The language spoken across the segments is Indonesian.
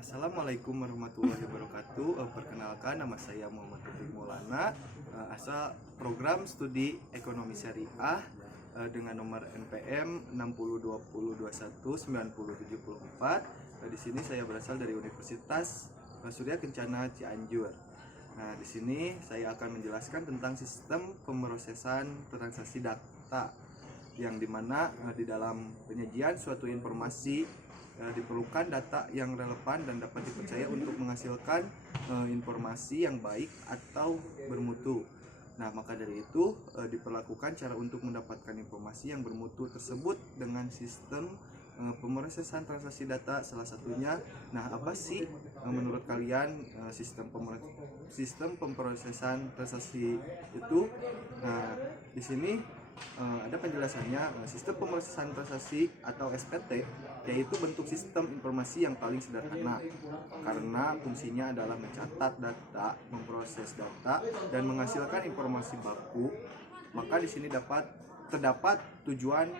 Assalamualaikum warahmatullahi wabarakatuh. Perkenalkan, nama saya Muhammad Taufik Maulana, asal program studi ekonomi syariah dengan nomor NPM 6020219074. Di sini saya berasal dari Universitas Surya Kencana Cianjur. Nah, di sini saya akan menjelaskan tentang sistem pemrosesan transaksi data, yang dimana di dalam penyajian suatu informasi diperlukan data yang relevan dan dapat dipercaya untuk menghasilkan informasi yang baik atau bermutu. Nah, maka dari itu diperlakukan cara untuk mendapatkan informasi yang bermutu tersebut dengan sistem pemrosesan transaksi data salah satunya. Nah, apa sih menurut kalian sistem pemrosesan transaksi itu? Nah, di sini ada penjelasannya. Sistem pemrosesan transaksi atau SPT yaitu bentuk sistem informasi yang paling sederhana karena fungsinya adalah mencatat data, memproses data, dan menghasilkan informasi baku. Maka di sini terdapat tujuan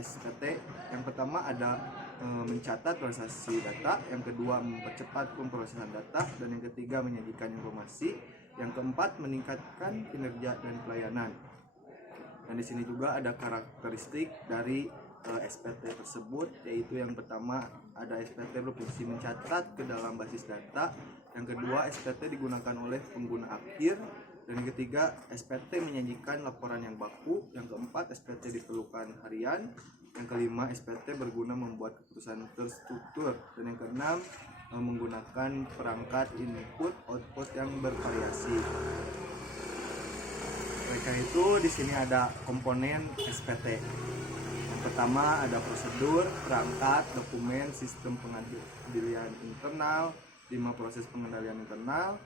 SPT. Yang pertama ada mencatat transaksi data, yang kedua mempercepat pemrosesan data, dan yang ketiga menyajikan informasi, yang keempat meningkatkan kinerja dan pelayanan. Dan di sini juga ada karakteristik dari SPT tersebut, yaitu yang pertama ada SPT berfungsi mencatat ke dalam basis data, yang kedua SPT digunakan oleh pengguna akhir, dan yang ketiga SPT menyajikan laporan yang baku, yang keempat SPT diperlukan harian, yang kelima SPT berguna membuat keputusan terstruktur, dan yang keenam menggunakan perangkat input output yang bervariasi. Mereka itu di sini ada komponen SPT. Yang pertama ada prosedur, perangkat, dokumen, sistem pengendalian internal, 5 proses pengendalian internal,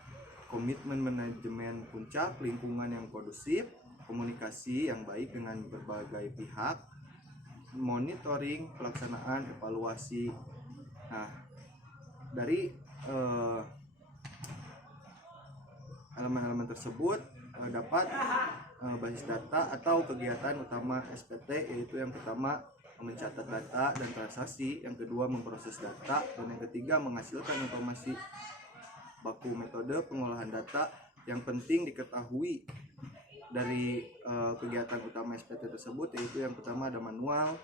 komitmen manajemen puncak, lingkungan yang kondusif, komunikasi yang baik dengan berbagai pihak, monitoring, pelaksanaan, evaluasi. Nah, dari elemen-elemen tersebut dapat basis data atau kegiatan utama SPT, yaitu yang pertama mencatat data dan transaksi, yang kedua memproses data, dan yang ketiga menghasilkan informasi baku. Metode pengolahan data yang penting diketahui dari kegiatan utama SPT tersebut, yaitu yang pertama ada manual,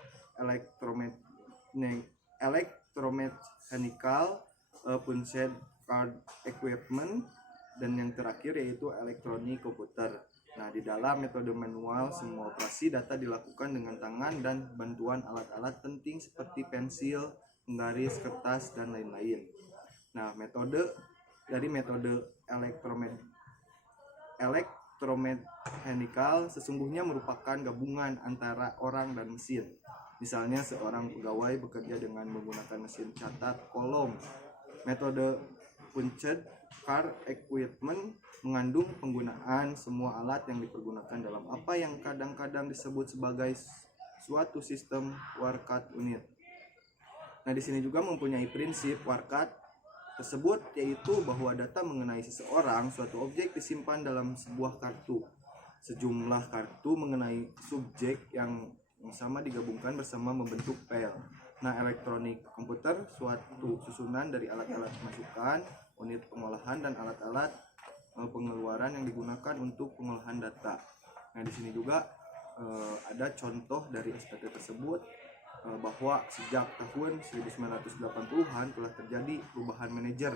elektromechanical, punched card equipment, dan yang terakhir yaitu elektronik komputer. Nah, di dalam metode manual semua operasi data dilakukan dengan tangan dan bantuan alat-alat penting seperti pensil, penggaris, kertas, dan lain-lain. Nah, metode elektromechanical sesungguhnya merupakan gabungan antara orang dan mesin. Misalnya seorang pegawai bekerja dengan menggunakan mesin catat kolom. Metode punched card equipment mengandung penggunaan semua alat yang dipergunakan dalam apa yang kadang-kadang disebut sebagai suatu sistem WARCAT unit. Nah, di sini juga mempunyai prinsip WARCAT tersebut, yaitu bahwa data mengenai seseorang, suatu objek disimpan dalam sebuah kartu. Sejumlah kartu mengenai subjek yang sama digabungkan bersama membentuk file. Nah, elektronik komputer suatu susunan dari alat-alat masukan, unit pengolahan, dan alat-alat pengeluaran yang digunakan untuk pengolahan data. Nah, di sini juga ada contoh dari SPT tersebut, bahwa sejak tahun 1980-an telah terjadi perubahan manajer,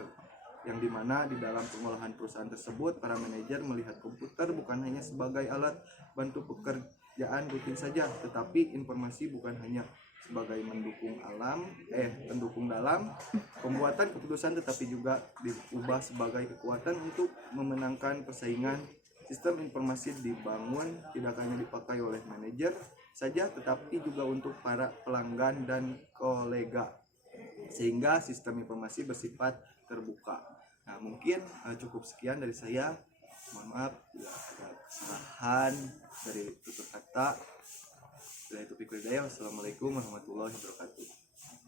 yang dimana di dalam pengolahan perusahaan tersebut para manajer melihat komputer bukan hanya sebagai alat bantu pekerjaan rutin saja, tetapi informasi bukan hanya sebagai pendukung dalam pembuatan keputusan, tetapi juga diubah sebagai kekuatan untuk memenangkan persaingan. Sistem informasi dibangun tidak hanya dipakai oleh manajer saja, tetapi juga untuk para pelanggan dan kolega, sehingga sistem informasi bersifat terbuka. Nah, mungkin cukup sekian dari saya. Mohon maaf bila ada kesalahan dari tutur kata. Wassalamualaikum warahmatullahi wabarakatuh.